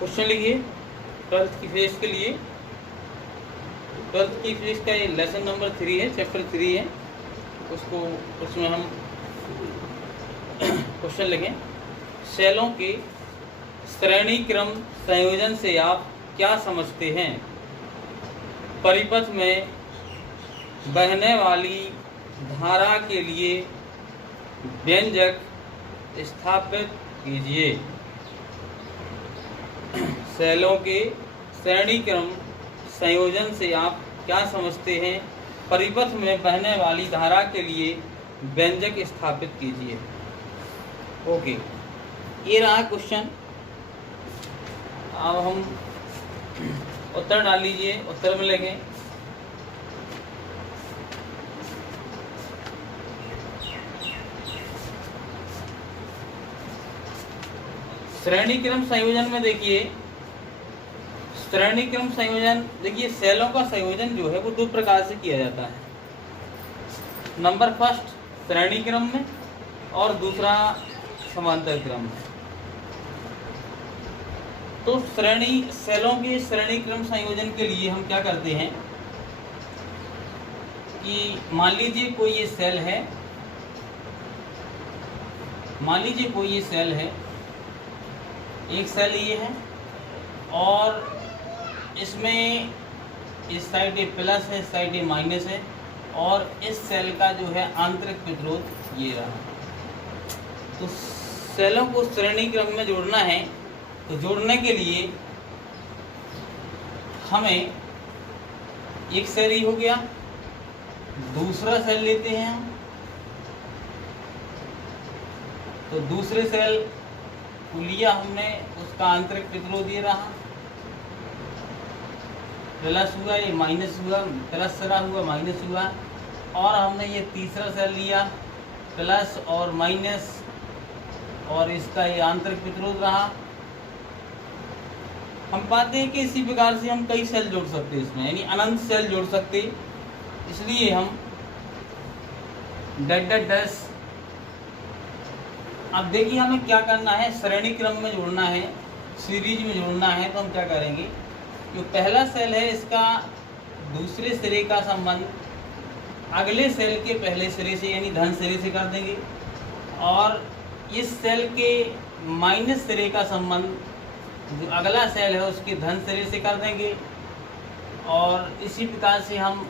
Question लिखिए 12th की physics के लिए। 12th की फिजिक्स का ये लेसन नंबर 3 है, चैप्टर 3 है। उसमें हम क्वेश्चन लिखें। सेलों के श्रेणी क्रम संयोजन से आप क्या समझते हैं? परिपथ में बहने वाली धारा के लिए व्यंजक स्थापित कीजिए। सेलों के श्रेणी क्रम संयोजन से आप क्या समझते हैं? परिपथ में बहने वाली धारा के लिए व्यंजक स्थापित कीजिए। ओके, ये रहा क्वेश्चन। अब हम उत्तर डाल लीजिए, उत्तर में लिखें। श्रेणी क्रम संयोजन में देखिए, श्रेणी क्रम संयोजन देखिए, सेलों का संयोजन जो है वो दो प्रकार से किया जाता है। नंबर फर्स्ट श्रेणी क्रम में और दूसरा समांतर क्रम में। तो सेलों के श्रेणी क्रम संयोजन के लिए हम क्या करते हैं कि मान लीजिए कोई ये सेल है, मान लीजिए कोई ये सेल है, एक सेल ये है और इसमें इस साइड ये प्लस है, इस साइड ये माइनस है और इस सेल का जो है आंतरिक प्रतिरोध ये रहा। तो सेलों को श्रेणी क्रम में जोड़ना है, तो जोड़ने के लिए हमें एक सेल ही हो गया, दूसरा सेल लेते हैं हम, तो दूसरे सेल को लिया हमने, उसका आंतरिक प्रतिरोध ये रहा, प्लस हुआ ये माइनस हुआ, प्लस सरा हुआ माइनस हुआ, और हमने ये तीसरा सेल लिया प्लस और माइनस और इसका ये आंतरिक प्रतिरोध रहा। हम पाते हैं कि इसी प्रकार से हम कई सेल जोड़ सकते हैं इसमें, यानी अनंत सेल जोड़ सकते, इसलिए हम डैश। अब देखिए हमें क्या करना है, श्रेणी क्रम में जोड़ना है, सीरीज में जोड़ना है। तो हम क्या करेंगे, जो पहला सेल है इसका दूसरे सिरे का संबंध अगले सेल के पहले सिरे से यानी धन सिरे से कर देंगे, और इस सेल के माइनस सिरे का संबंध जो अगला सेल है उसके धन सिरे से कर देंगे, और इसी प्रकार से हम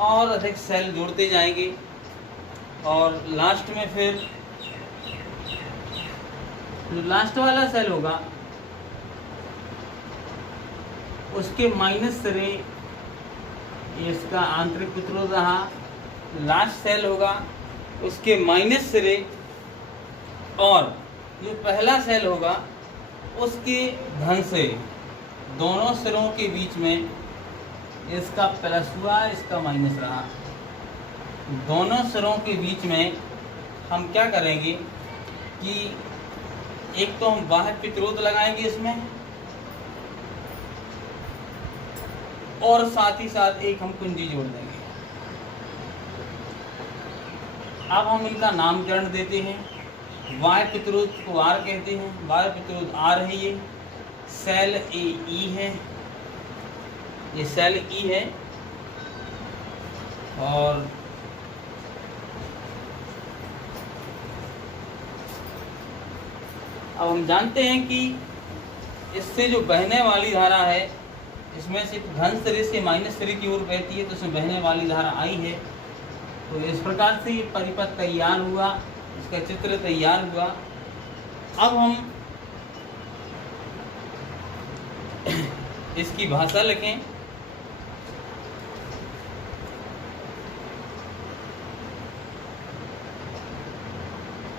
और अधिक सेल जोड़ते जाएंगे, और लास्ट में फिर जो लास्ट वाला सेल होगा उसके माइनस सिरे इसका आंतरिक प्रतिरोध रहा, लास्ट सेल होगा उसके माइनस सिरे, और जो पहला सेल होगा उसके धन से, दोनों सिरों के बीच में इसका प्लस हुआ, इसका माइनस रहा। दोनों सिरों के बीच में हम क्या करेंगे कि एक तो हम बाह्य प्रतिरोध लगाएंगे इसमें, और साथ ही साथ एक हम कुंजी जोड़ देंगे। अब हम इनका नामकरण देते हैं। बाह्य प्रतिरोध को आर कहते हैं, बाह्य प्रतिरोध आर है, ये सेल ए ई है, ये सेल ई है, और अब हम जानते हैं कि इससे जो बहने वाली धारा है इसमें से धन सिरे से माइनस सिरे की ओर बहती है, तो इसमें बहने वाली धारा आई है। तो इस प्रकार से ये परिपथ तैयार हुआ, इसका चित्र तैयार हुआ। अब हम इसकी भाषा लिखें।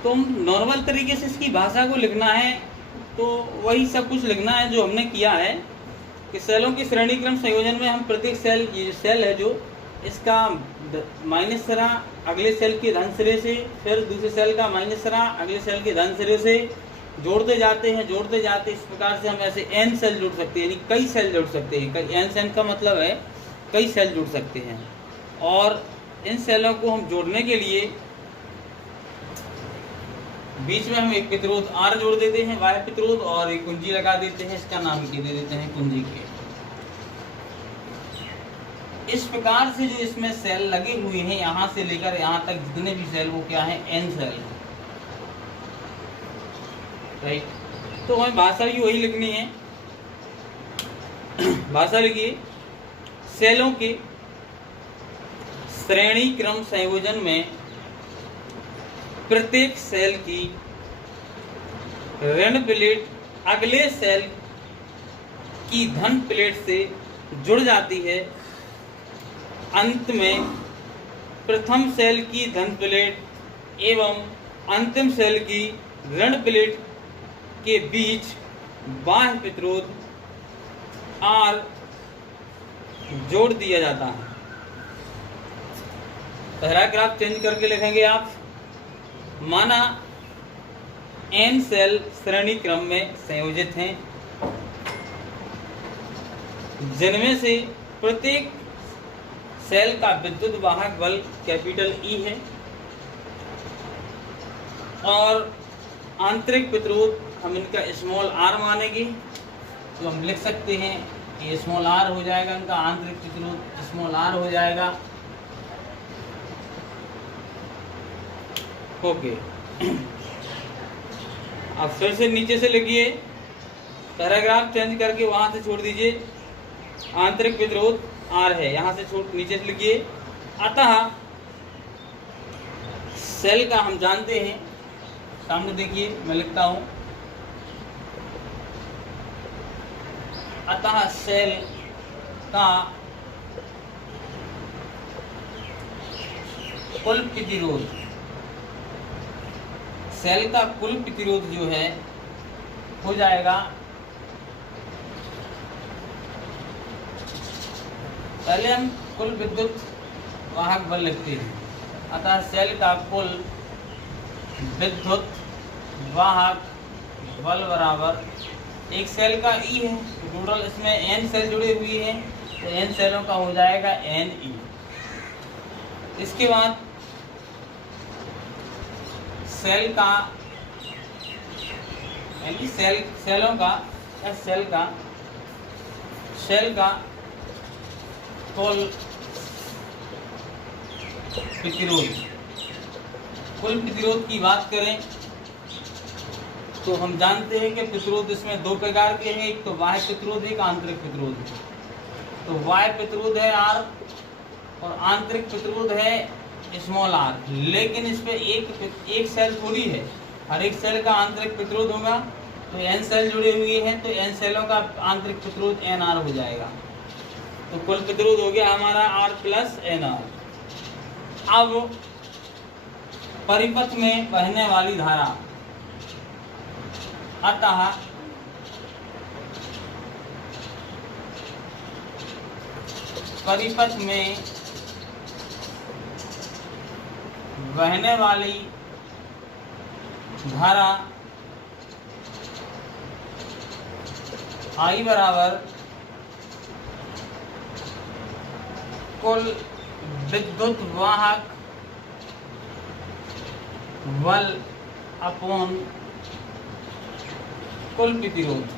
तो नॉर्मल तरीके से इसकी भाषा को लिखना है, तो वही सब कुछ लिखना है जो हमने किया है कि सेलों की श्रेणी क्रम संयोजन में हम प्रत्येक सेल, ये सेल है जो इसका माइनस सिरा अगले सेल के धन सिरे से, फिर दूसरे सेल का माइनस सिरा अगले सेल के धन सिरे से जोड़ते जाते हैं, जोड़ते जाते। इस प्रकार से हम ऐसे n सेल जोड़ सकते हैं, यानी कई सेल जोड़ सकते हैं। n का मतलब है कई सेल जोड़ सकते हैं, और इन सेलों को हम जोड़ने के लिए बीच में हम एक प्रतिरोध R जोड़ देते हैं, बाह्य प्रतिरोध, और एक कुंजी लगा देते हैं, इसका नाम दे देते हैं कुंजी के। इस प्रकार से जो इसमें सेल लगे हुए हैं, यहाँ से लेकर यहाँ तक जितने भी सेल, वो क्या है, N सेल है, राइट। तो हमें भाषा भी वही लिखनी है। भाषा लिखिए, सेलों के श्रेणी क्रम संयोजन में प्रत्येक सेल की ऋण प्लेट अगले सेल की धन प्लेट से जुड़ जाती है। अंत में प्रथम सेल की धन प्लेट एवं अंतिम सेल की ऋण प्लेट के बीच बाह्य प्रतिरोध R जोड़ दिया जाता है। पहला ग्राफ चेंज करके लिखेंगे आप। माना N सेल श्रेणी क्रम में संयोजित हैं, जिनमें से प्रत्येक सेल का विद्युत वाहक बल कैपिटल E है और आंतरिक प्रतिरोध हम इनका स्मॉल r मानेंगे। तो हम लिख सकते हैं ये स्मॉल r हो जाएगा, इनका आंतरिक प्रतिरोध स्मॉल r हो जाएगा। ओके, अब फिर से नीचे से लिखिए, पैराग्राफ चेंज करके वहां से छोड़ दीजिए। आंतरिक प्रतिरोध R है, यहां से छोड़ नीचे से लिखिए। अतः सेल का हम जानते हैं, सामने देखिए मैं लिखता हूं, अतः सेल का कुल प्रतिरोध, सेल का कुल प्रतिरोध जो है हो जाएगा, पहले हम कुल विद्युत वाहक बल लिखते हैं। अतः सेल का कुल विद्युत वाहक बल बराबर, एक सेल का E है, टोटल इसमें N सेल जुड़े हुए हैं, तो N सेलों का हो जाएगा NE। इसके बाद सेल का, यानी सेलों का या सेल का कुल प्रतिरोध, कुल प्रतिरोध की बात करें तो हम जानते हैं कि प्रतिरोध इसमें दो प्रकार के हैं, एक तो बाह्य प्रतिरोध है, एक आंतरिक प्रतिरोध है। तो बाह्य प्रतिरोध है R और आंतरिक प्रतिरोध है स्मॉल r, लेकिन इस पे एक सेल थोड़ी है, हर एक सेल का आंतरिक प्रतिरोध होगा। तो N सेल जुड़े हुए हैं तो N सेलों का आंतरिक प्रतिरोध NR हो जाएगा। तो कुल प्रतिरोध हो गया हमारा R प्लस NR। अब परिपथ में बहने वाली धारा, अतः परिपथ में बहने वाली धारा I बराबर कुल विद्युत वाहक बल अपॉन कुल प्रतिरोध।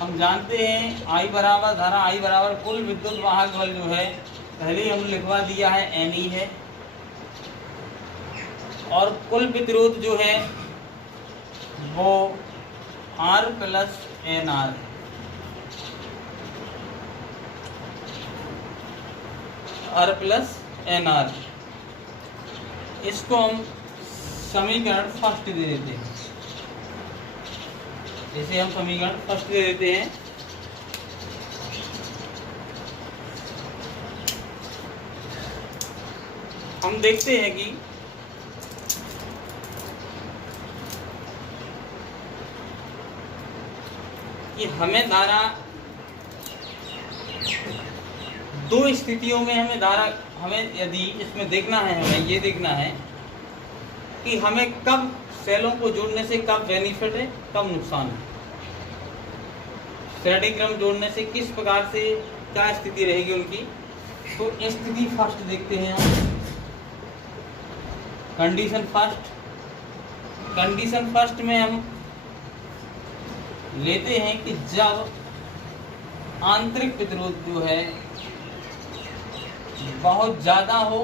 हम जानते हैं I बराबर धारा, I बराबर कुल विद्युत वाहक बल जो है पहले ही हमने लिखवा दिया है NE है, और कुल प्रतिरोध जो है वो R प्लस NR है। R प्लस NR, इसको हम समीकरण फर्स्ट दे देते हैं। इसे हम समीकरण फर्स्ट दे देते हैं। हम देखते हैं कि हमें धारा दो स्थितियों में हमें यदि इसमें देखना है, हमें ये देखना है कि हमें कब सेलों को जोड़ने से कब बेनिफिट है, कब नुकसान है। श्रेणी क्रम जोड़ने से किस प्रकार से क्या स्थिति रहेगी उनकी, तो स्थिति फर्स्ट देखते हैं हम। कंडीशन फर्स्ट में हम लेते हैं कि जब आंतरिक प्रतिरोध जो है बहुत ज़्यादा हो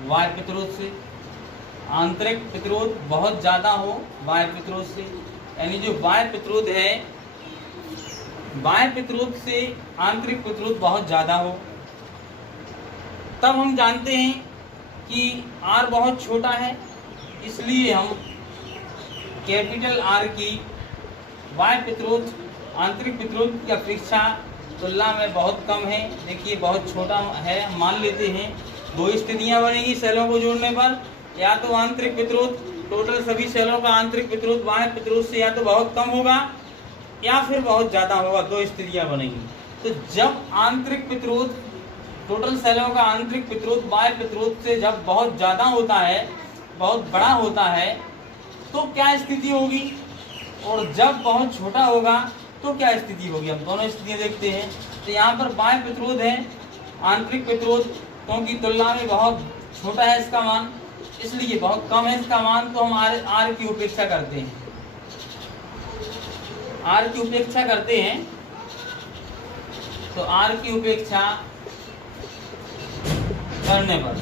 बाह्य प्रतिरोध से, आंतरिक प्रतिरोध बहुत ज़्यादा हो बाह्य प्रतिरोध से, यानी जो बाह्य प्रतिरोध है, बाह्य प्रतिरोध से आंतरिक प्रतिरोध बहुत ज़्यादा हो, तब हम जानते हैं कि R बहुत छोटा है, इसलिए हम कैपिटल R की बाह्य प्रतिरोध आंतरिक प्रतिरोध की अपेक्षा तुलना में बहुत कम है। देखिए बहुत छोटा है, मान लेते हैं। दो स्थितियाँ बनेंगी सेलों को जोड़ने पर, या तो आंतरिक प्रतिरोध टोटल सभी सेलों का आंतरिक प्रतिरोध बाह्य प्रतिरोध से या तो बहुत कम होगा या फिर बहुत ज़्यादा होगा। दो स्थितियाँ बनेंगी। तो जब आंतरिक प्रतिरोध टोटल सेलों का आंतरिक प्रतिरोध बाह्य प्रतिरोध से जब बहुत ज़्यादा होता है, बहुत बड़ा होता है, तो क्या स्थिति होगी, और जब बहुत छोटा होगा तो क्या स्थिति होगी। हम दोनों स्थितियाँ देखते हैं। तो यहाँ पर बाह्य प्रतिरोध है, आंतरिक प्रतिरोध क्योंकि तुलना में बहुत छोटा है इसका मान, इसलिए बहुत कम है इसका मान, तो हम आर की उपेक्षा करते हैं। आर की उपेक्षा करते हैं, तो आर की उपेक्षा करने पर,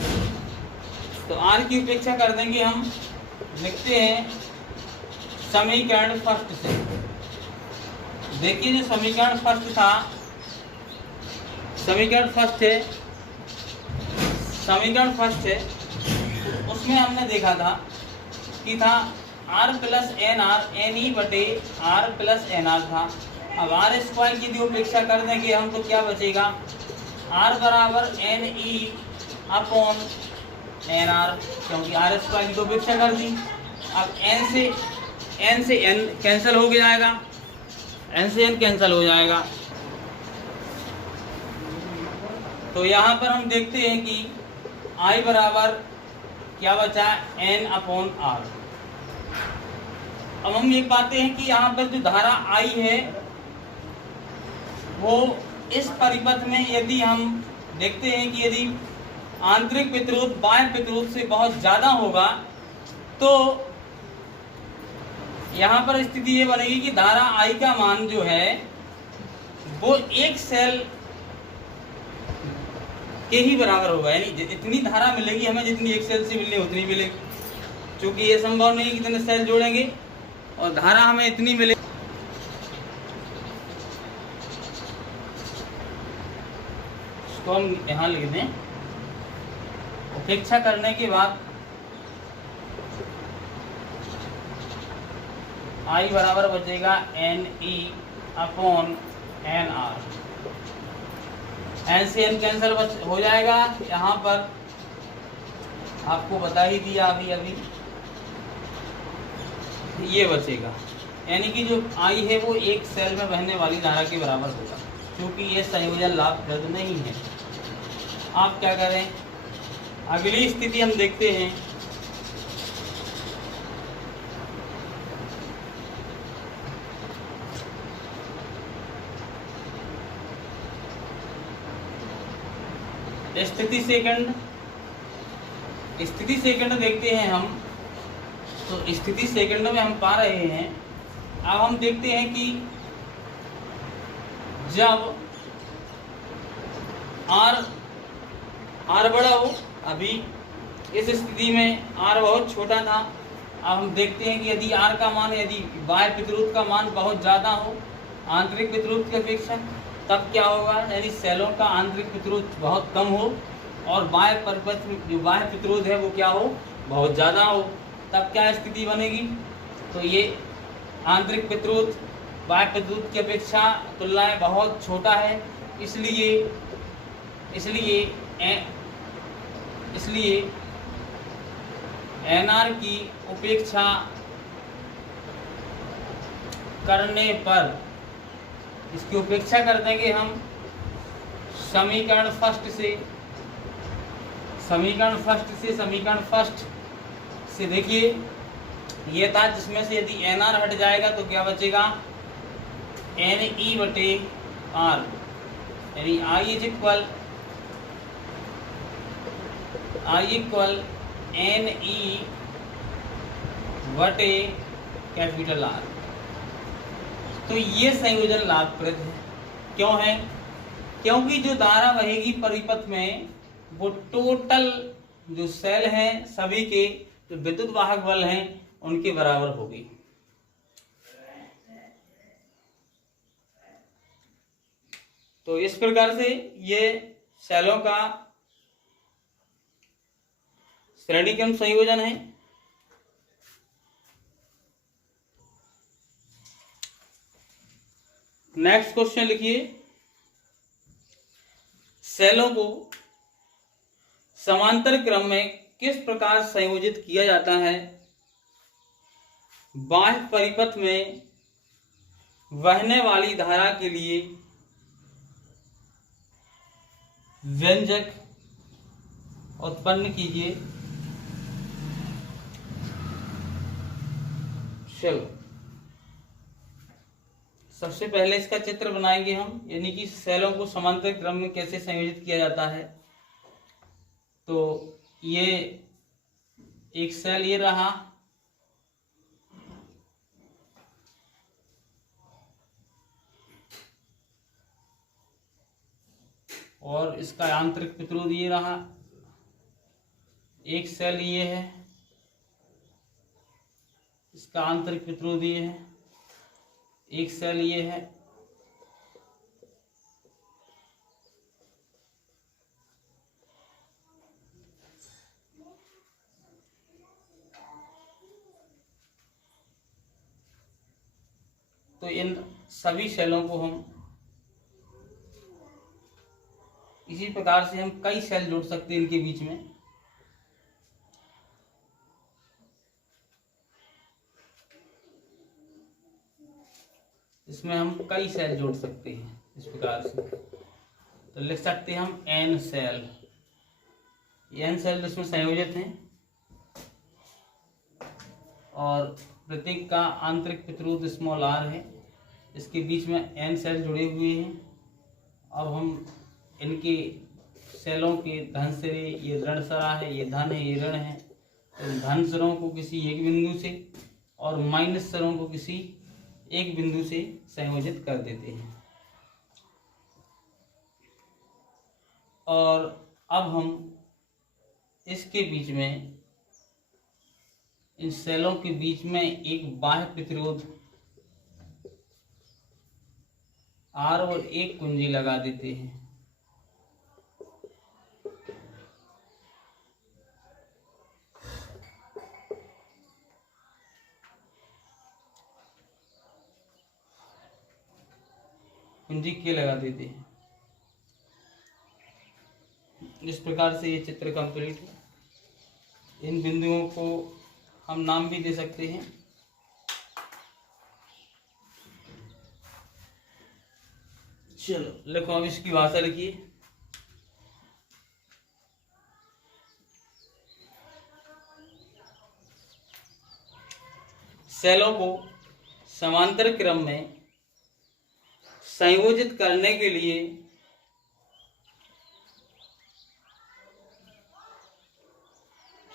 तो आर की उपेक्षा कर देंगे हम। लिखते हैं समीकरण फर्स्ट से। देखिए जो समीकरण फर्स्ट था, समीकरण फर्स्ट है, उसमें हमने देखा था कि था R plus n r n e बटे आर प्लस एन आर था। अब आर स्क्वायर की यदि उपेक्षा कर देंगे हम तो क्या बचेगा, R बराबर n e upon n r, क्योंकि आर स्क्वायर की तो उपेक्षा कर दी। अब एन से एन कैंसिल हो जाएगा, एन से एन कैंसिल हो जाएगा। तो यहाँ पर हम देखते हैं कि I बराबर क्या बचा, एन अपॉन आर। अब हम ये पाते हैं कि यहाँ पर जो धारा I है वो इस परिपथ में यदि हम देखते हैं कि यदि आंतरिक प्रतिरोध बाह्य प्रतिरोध से बहुत ज़्यादा होगा तो यहाँ पर स्थिति ये बनेगी कि धारा I का मान जो है वो एक सेल के ही बराबर होगा, यानी इतनी धारा मिलेगी हमें जितनी एक सेल से मिलनी उतनी मिलेगी, क्योंकि ये संभव नहीं कि कितने सेल जोड़ेंगे और धारा हमें इतनी मिलेगी। इसको हम यहाँ लिख दें। उपेक्षा करने के बाद I बराबर बचेगा n e upon n r, n से एन कैंसिल हो जाएगा। यहाँ पर आपको बता ही दिया अभी ये बचेगा, यानी कि जो I है वो एक सेल में बहने वाली धारा के बराबर होगा, क्योंकि ये संयोजन लाभप्रद नहीं है। आप क्या करें, अगली स्थिति हम देखते हैं। स्थिति सेकंड देखते हैं हम। तो स्थिति सेकंड में हम पा रहे हैं, अब हम देखते हैं कि जब R बड़ा हो, अभी इस स्थिति में R बहुत छोटा था। अब हम देखते हैं कि यदि R का मान, यदि बाह्य प्रतिरोध का मान बहुत ज़्यादा हो आंतरिक प्रतिरोध की अपेक्षा, तब क्या होगा, यानी सेलों का आंतरिक प्रतिरोध बहुत कम हो और बाह्य परिपथ जो बाह्य प्रतिरोध है वो क्या हो, बहुत ज़्यादा हो, तब क्या स्थिति बनेगी। तो ये आंतरिक प्रतिरोध बाह्य प्रतिरोध की अपेक्षा तुलना में बहुत छोटा है, इसलिए एनआर की उपेक्षा करने पर, इसकी उपेक्षा कर देंगे हम समीकरण फर्स्ट से। देखिए ये था जिसमें से यदि एन आर हट जाएगा तो क्या बचेगा, एन ई बटे आर, यानी I is equal I equal NE बटे कैपिटल R। तो ये संयोजन लाभप्रद है। क्यों है? क्योंकि जो धारा बहेगी परिपथ में वो टोटल जो सेल हैं सभी के जो विद्युत वाहक बल हैं उनके बराबर होगी। तो इस प्रकार से ये सेलों का श्रेणी क्रम संयोजन है। नेक्स्ट क्वेश्चन लिखिए, सेलों को समांतर क्रम में किस प्रकार संयोजित किया जाता है? बाह्य परिपथ में बहने वाली धारा के लिए व्यंजक उत्पन्न कीजिए। चलो सबसे पहले इसका चित्र बनाएंगे हम, यानी कि सेलों को समांतर क्रम में कैसे संयोजित किया जाता है। तो ये एक सेल ये रहा, और इसका आंतरिक प्रतिरोध ये रहा। एक सेल ये है, इसका आंतरिक प्रतिरोध ये है। एक सेल ये है, तो इन सभी सेलों को हम इसी प्रकार से हम कई सेल जोड़ सकते हैं इनके बीच में। इसमें हम कई सेल जोड़ सकते हैं इस प्रकार से। तो लिख सकते हैं हम एन सेल, एन सेल इसमें संयोजित हैं और प्रत्येक का आंतरिक प्रतिरोध स्मॉल r है। इसके बीच में एन सेल जुड़े हुए हैं। अब हम इनके सेलों के धन सिरे, ये ऋण सरा है, ये धन है, ये ऋण है, तो धन सिरों को किसी एक बिंदु से और माइनस सिरों को किसी एक बिंदु से संयोजित कर देते हैं। और अब हम इसके बीच में, इन सेलों के बीच में एक बाह्य प्रतिरोध R और एक कुंजी लगा देते हैं। कुंजी के लगा देते हैं। इस प्रकार से ये चित्र कंप्लीट है। इन बिंदुओं को हम नाम भी दे सकते हैं। चलो लिखो, अब इसकी भाषा लिखिए। सेलों को समांतर क्रम में संयोजित करने के लिए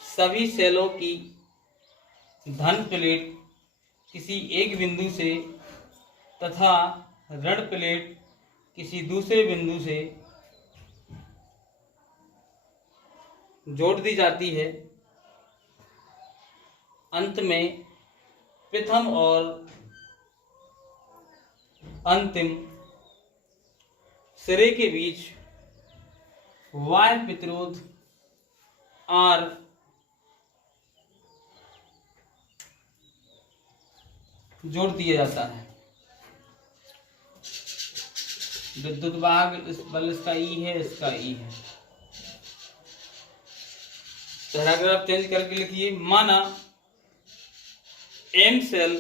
सभी सेलों की धन प्लेट किसी एक बिंदु से तथा ऋण प्लेट किसी दूसरे बिंदु से जोड़ दी जाती है। अंत में प्रथम और अंतिम सिरे के बीच बाह्य प्रतिरोध R जोड़ दिया जाता है। विद्युत वाहक बल इसका E है, इसका E है। पैराग्राफ चेंज करके लिखिए, माना M सेल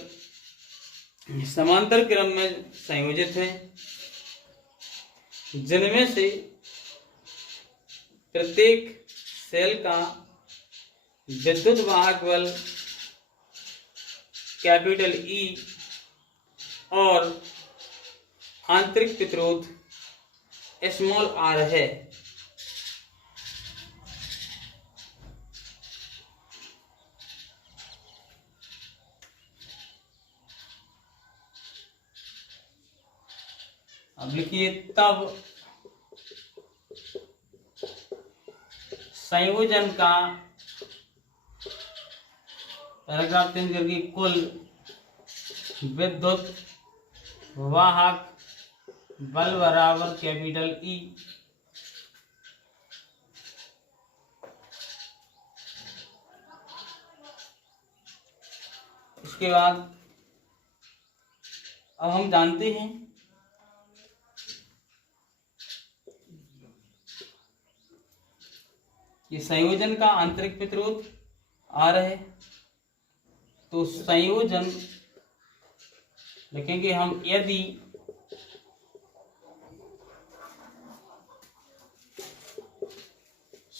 समांतर क्रम में संयोजित है, जिनमें से प्रत्येक सेल का विद्युत वाहक बल कैपिटल E और आंतरिक प्रतिरोध स्मॉल r है। अब लिखिए तब संयोजन का पैराग्राफ चेंज करके कुल विद्युत वाहक बल बराबर कैपिटल ई इसके बाद अब हम जानते हैं कि संयोजन का आंतरिक प्रतिरोध R है, तो संयोजन लिखेंगे हम यदि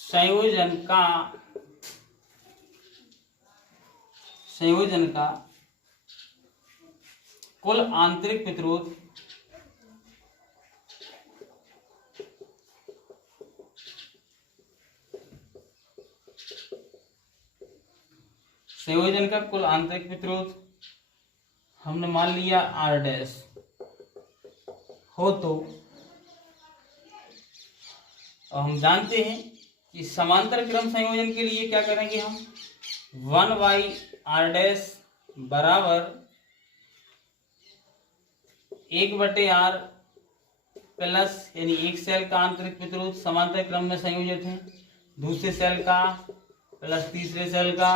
संयोजन का कुल आंतरिक प्रतिरोध हमने मान लिया R डैश हो, तो हम जानते हैं कि समांतर क्रम संयोजन के लिए क्या करेंगे हम 1/R डैश बराबर 1/R प्लस, यानी एक सेल का आंतरिक प्रतिरोध समांतर क्रम में संयोजित है, दूसरे सेल का प्लस तीसरे सेल का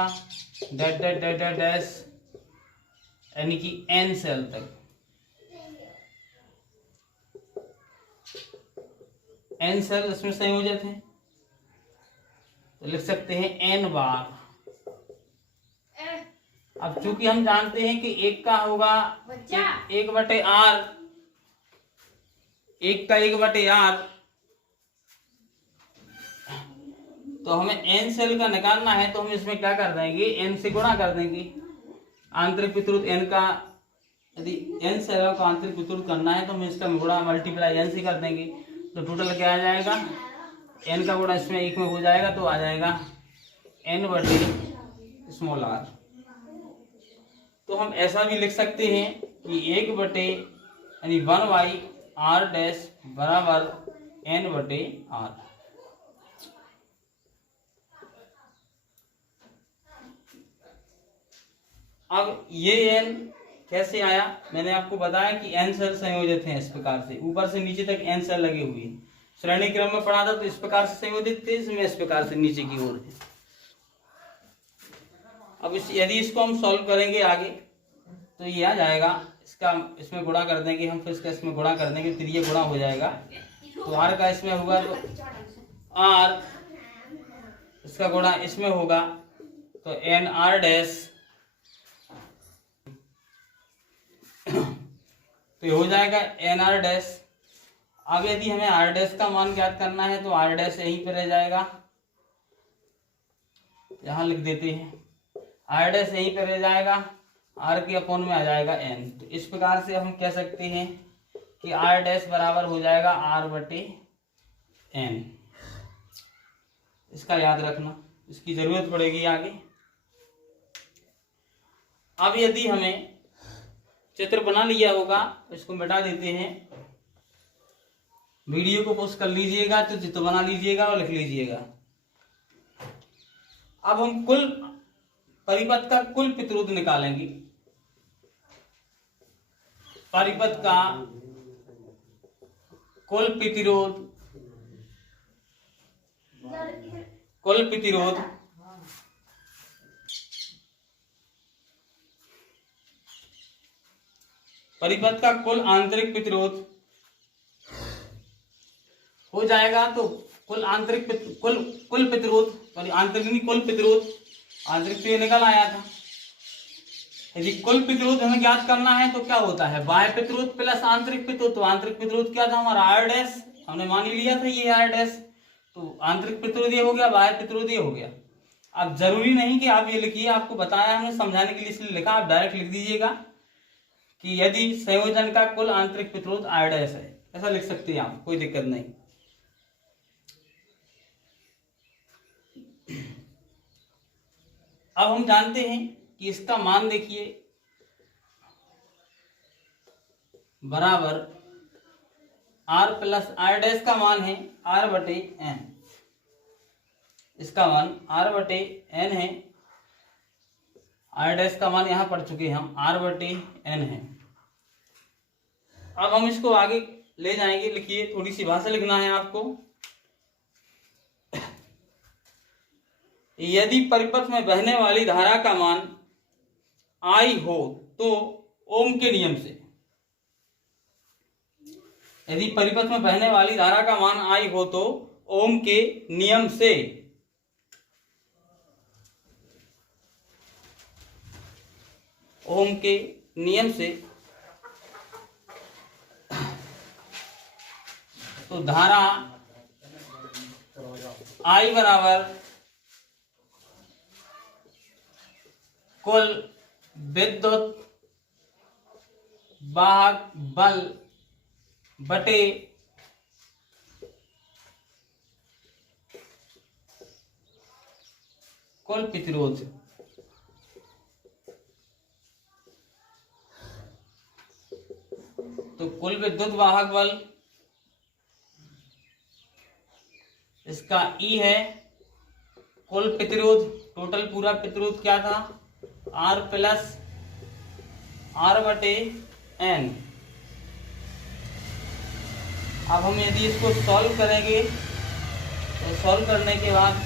that that that that dash, यानी कि n सेल तक, n सेल इसमें संयोजित है, तो लिख सकते हैं n बार। अब चूंकि हम जानते हैं कि एक का होगा 1/R, एक का 1/R, तो हमें n सेल का निकालना है, तो हम इसमें क्या कर देंगे, n से गुणा कर देंगे। आंतरिक प्रतिरोध n का, यदि n सेलों का आंतरिक प्रतिरोध करना है तो हम इसका गुणा मल्टीप्लाई n से कर देंगे, तो टोटल क्या आ जाएगा, n का गुणा इसमें एक में हो जाएगा, तो आ जाएगा n/r। तो हम ऐसा भी लिख सकते हैं कि 1/R डैश बराबर n/r। अब ये n कैसे आया, मैंने आपको बताया कि n सेल संयोजित हैं इस प्रकार से, ऊपर से नीचे तक n सेल लगे हुए हैं। श्रेणी क्रम में पढ़ा था तो इस प्रकार से संयोजित थे, इसमें इस प्रकार से नीचे की ओर है। अब यदि इसको हम सॉल्व करेंगे आगे तो ये आ जाएगा, इसका इसमें गुणा कर देंगे हम, फिर इसका इसमें गुणा कर देंगे, फिर ये गुणा हो जाएगा, तो r का इसमें होगा तो r, इसका गुणा इसमें होगा तो nr डैश, तो ये हो जाएगा nr डैश। अब यदि हमें r डैश का मान ज्ञात करना है तो r डैश यहीं पर रह जाएगा, यहां लिख देते हैं, r डैश यहीं पर रह जाएगा, r के अपॉन में आ जाएगा n। तो इस प्रकार से हम कह सकते हैं कि r डैश बराबर हो जाएगा r/n। इसका याद रखना, इसकी जरूरत पड़ेगी आगे। अब यदि हमें चित्र बना लिया होगा तो इसको मिटा देते हैं, वीडियो को पॉज कर लीजिएगा, तो चित्र बना लीजिएगा और लिख लीजिएगा। अब हम कुल परिपथ का कुल प्रतिरोध निकालेंगे। परिपथ का कुल प्रतिरोध परिपथ का कुल आंतरिक प्रतिरोध हो जाएगा, तो कुल प्रतिरोध, आंतरिक तो ये निकल आया था। यदि कुल प्रतिरोध हमें ज्ञात करना है तो क्या होता है, बाह्य प्रतिरोध प्लस आंतरिक प्रतिरोध। तो आंतरिक प्रतिरोध क्या था हमारा R डैश, हमने मान ही लिया था ये R डैश, तो आंतरिक प्रतिरोध ये हो गया, बाह्य प्रतिरोध ये हो गया। अब जरूरी नहीं कि आप ये लिखिए, आपको बताया हमने समझाने के लिए इसलिए लिखा, आप डायरेक्ट लिख दीजिएगा कि यदि संयोजन का कुल आंतरिक प्रतिरोध R डैश है, ऐसा लिख सकते हैं आप, कोई दिक्कत नहीं। अब हम जानते हैं कि इसका मान देखिए बराबर आर प्लस आर डैश का मान है आर बटे एन, इसका मान आर बटे एन है। आर डैश का मान यहां पढ़ चुके हम, आर बटे एन है। अब हम इसको आगे ले जाएंगे। लिखिए, थोड़ी सी भाषा लिखना है आपको। यदि परिपथ में बहने वाली धारा का मान आई हो तो ओम के नियम से, यदि परिपथ में बहने वाली धारा का मान आई हो तो ओम के नियम से ओम के नियम से तो धारा I बराबर कुल विद्युत वाहक बल बटे कुल प्रतिरोध। तो कुल विद्युत वाहक बल इसका E है, कुल प्रतिरोध टोटल पूरा प्रतिरोध क्या था R प्लस R बटे N। अब हम यदि इसको सॉल्व करेंगे तो सॉल्व करने के बाद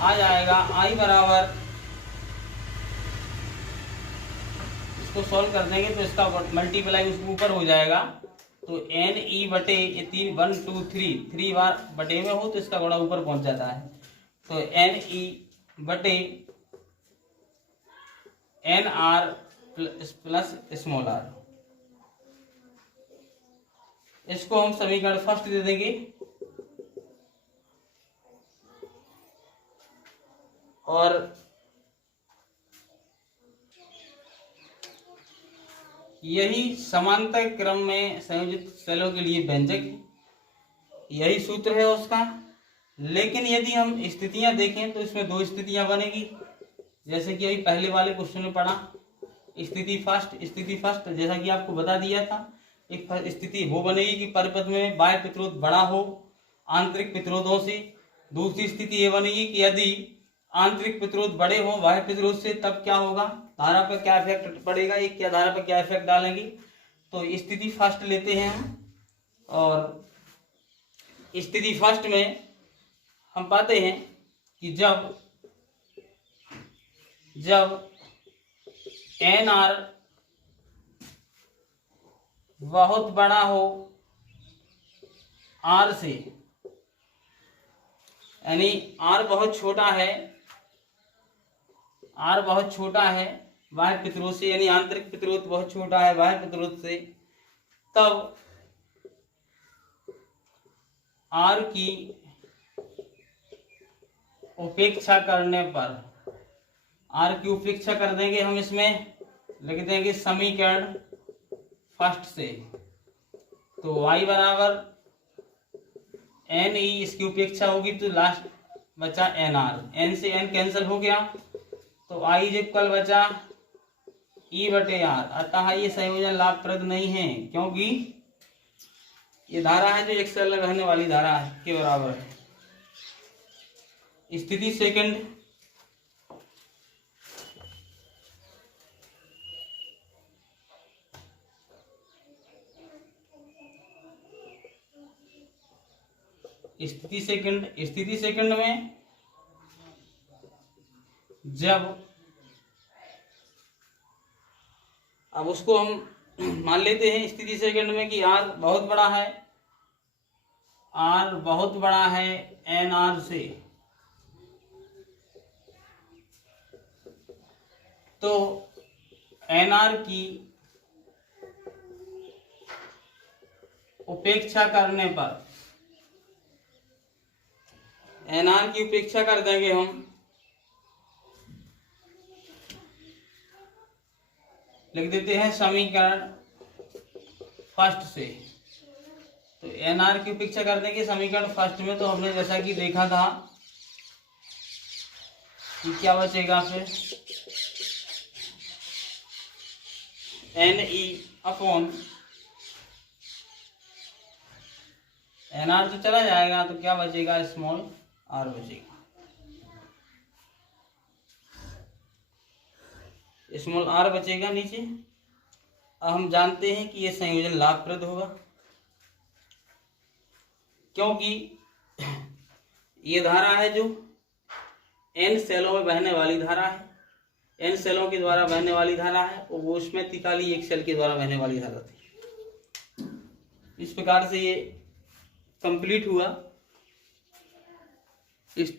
आ जाएगा I बराबर, इसको सॉल्व कर देंगे तो इसका मल्टीप्लाई उसके ऊपर हो जाएगा। तो एन ई बटे ये 3 1 2 3 बार बटे में हो तो इसका गुणा ऊपर पहुंच जाता है। तो एन ई बटे n r plus small r, इसको हम समीकरण फर्स्ट दे देंगे। और यही समांतर क्रम में संयोजित सेलों के लिए व्यंजक, यही सूत्र है उसका। लेकिन यदि हम स्थितियां देखें तो इसमें दो स्थितियां बनेगी, जैसे कि अभी पहले वाले क्वेश्चन में पढ़ा। स्थिति फर्स्ट जैसा कि आपको बता दिया था, एक स्थिति वो बनेगी कि परिपथ में बाह्य प्रतिरोध बड़ा हो आंतरिक प्रतिरोधों से। दूसरी स्थिति ये बनेगी कि यदि आंतरिक प्रतिरोध बड़े हो बाह्य प्रतिरोध से, तब क्या होगा, धारा पर क्या इफेक्ट पड़ेगा, एक क्या धारा पर क्या इफेक्ट डालेंगे। तो स्थिति फर्स्ट लेते हैं हम, और स्थिति फर्स्ट में हम पाते हैं कि जब एन आर बहुत बड़ा हो आर से, यानी आर बहुत छोटा है बाह्य प्रतिरोध से, यानी आंतरिक प्रतिरोध बहुत छोटा है बाह्य प्रतिरोध से, तब आर की उपेक्षा करने पर, आर की उपेक्षा कर देंगे हम, इसमें लिख देंगे समीकरण फर्स्ट से। तो y बराबर एन ई, इसकी उपेक्षा होगी तो लास्ट बचा एन आर, एन से एन कैंसिल हो गया तो आई जब कल बचा ई बटे आर। अतः ये संयोजन लाभप्रद नहीं है, क्योंकि ये धारा है जो एक से अलग रहने वाली धारा है के बराबर है। स्थिति सेकंड, स्थिति सेकंड में जब, अब उसको हम मान लेते हैं स्थिति सेकंड में कि आर बहुत बड़ा है एन आर से, तो एन आर की उपेक्षा करने पर, एन आर की उपेक्षा कर देंगे हम, लिख देते हैं समीकरण फर्स्ट से। तो एन आर की उपेक्षा कर देंगे समीकरण फर्स्ट में, तो हमने जैसा कि देखा था कि क्या बचेगा फिर, एन ई अपॉन NR तो चला जाएगा तो क्या बचेगा, स्मॉल r बचेगा। स्मॉल r बचेगा नीचे। अब हम जानते हैं कि यह संयोजन लाभप्रद होगा, क्योंकि ये धारा है जो n सेलों में बहने वाली धारा है, n सेलों के द्वारा बहने वाली धारा है, और वो उसमें थी खाली एक सेल के द्वारा बहने वाली धारा थी। इस प्रकार से ये कंप्लीट हुआ। इस